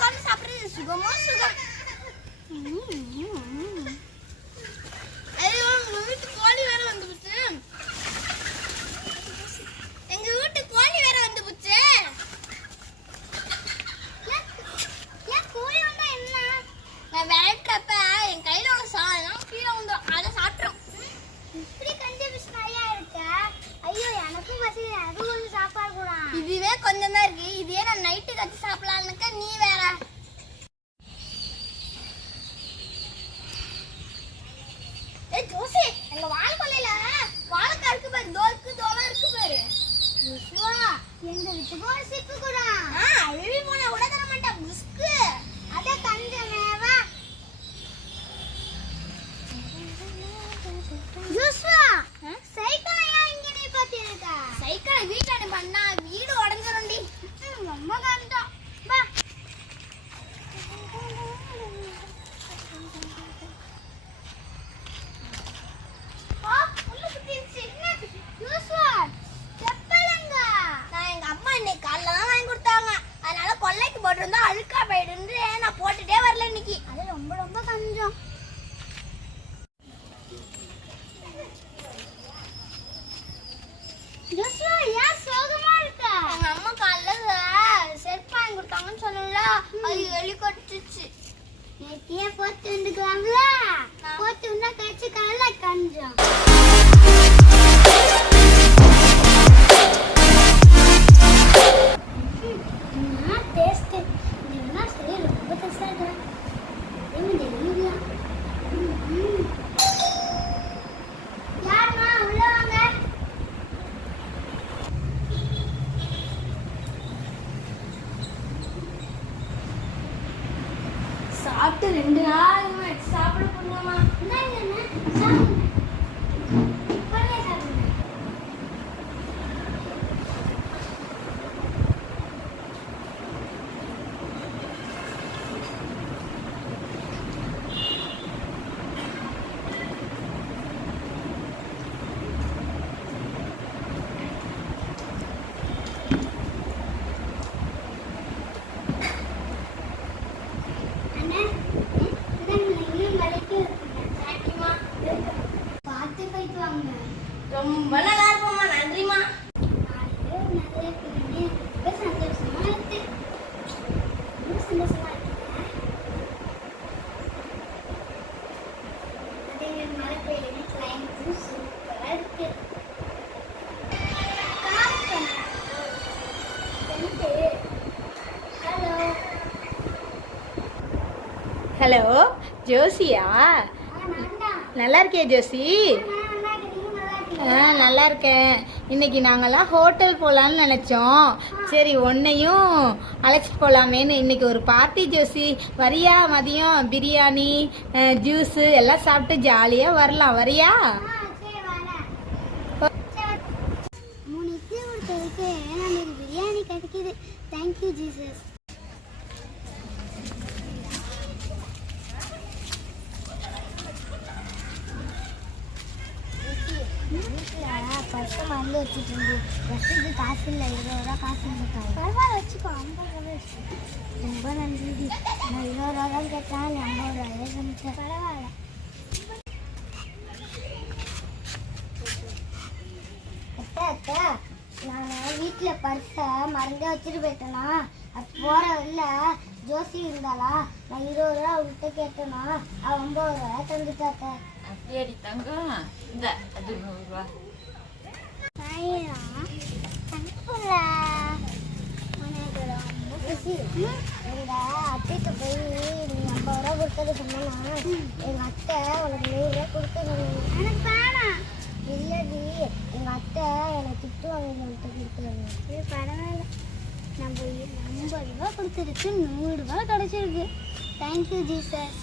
இந்த வெள்ளை காலம் சாப்பிடுறது சுகமா சுகம் ஐயோ உங்க எங்க வீட்டுக்கு ஒரு சிக்கு கூட. அழுவி போன உடதர தர மாட்டேன் புஸ்கு அத கஞ்சமேவா யோசுவா சைக்கிள் ஏன் இங்க நீ பாத்திருக்க சைக்கிளை வீட்ல நீ பண்ணா வீடு உடைஞ்சிரும்டி ரொம்ப கஷ்டம் வா ஆ, உள்ள குத்திருச்சு. என்ன? யூசுவா, செப்பலுங்க. நான் எங்க அம்மா இன்னைக்கு காலைல தான் வாங்கி கொடுத்தாங்க அதனால கொல்லைக்கு போட்டிருந்தா அழுக்கா போயிடுந்து நான் போட்டுட்டே வரல இன்னைக்கு அது ரொம்ப ரொம்ப கஞ்சம் ஜோசுவா, ஏன் சோகமா இருக்க? எங்க அம்மா காலைல செருப்பு வாங்கி கொடுத்தாங்கன்னு சொன்னேன்ல, அது எலி கடிச்சிச்சு. நேத்தியே போட்டு வந்துக்கலாம்ல? போட்டு வந்தா கடிச்சு காலைல கஞ்சம். Thank you. ஹலோ ஜோசியா? நல்லா இருக்கியா ஜோசி? ஆ நல்லா இருக்கேன் இன்னைக்கு நாங்கள்லாம் ஹோட்டல் போகலான்னு நினச்சோம். சரி உன்னையும் அழைச்சிட்டு போகலாமேன்னு இன்னைக்கு ஒரு பார்ட்டி ஜோசி. வரியா மதியம் பிரியாணி ஜூஸு எல்லாம் சாப்பிட்டு ஜாலியாக வரலாம். வரியா? மூணு பிரியாணி கிடைக்குது? தேங்க்யூ ஜீசஸ் பர்ஸை மறந்து வச்சுட்டு இருந்து ட்ரெஸ்ஸுக்கு காசு இல்லை இருபது ரூபா காசு இருக்காங்க பரவாயில்ல வச்சுக்கோ ஐம்பது ரூபா ரொம்ப நன்றி நான் இருபது ரூபா தான் கேட்டேன் நீ ஐம்பது ரூபாயே பண்ணிட்டேன் பரவாயில்ல அத்தை. அத்தை நான் வீட்டில் பர்ஸை மறந்தே வச்சுட்டு போயிட்டேனா அது போகிற வழியில ஜோசி இருந்தாளா நான் இருபது ரூபா அவள்கிட்ட கேட்டேனா அவள் ஒம்பது ரூபா தந்துட்டாத்த அப்படியாடி தங்கம் இந்த அது நூறுரூவா எனக்கு அத்தைக்கு போய் நீ ஐம்பது ரூபா கொடுத்தது சொன்னா எங்க அத்தை உனக்கு நூறு ரூபா கொடுத்தது எனக்கு வேணாம் இல்லடி எங்க அத்தை என்னை திட்டுவாங்க சொல்லிட்டு கொடுத்துருவாங்க பரவாயில்ல நம்ம ஐம்பது ரூபா கொடுத்துருக்கு நூறு ரூபா கிடைச்சிருக்கு தேங்க்யூ ஜீசஸ்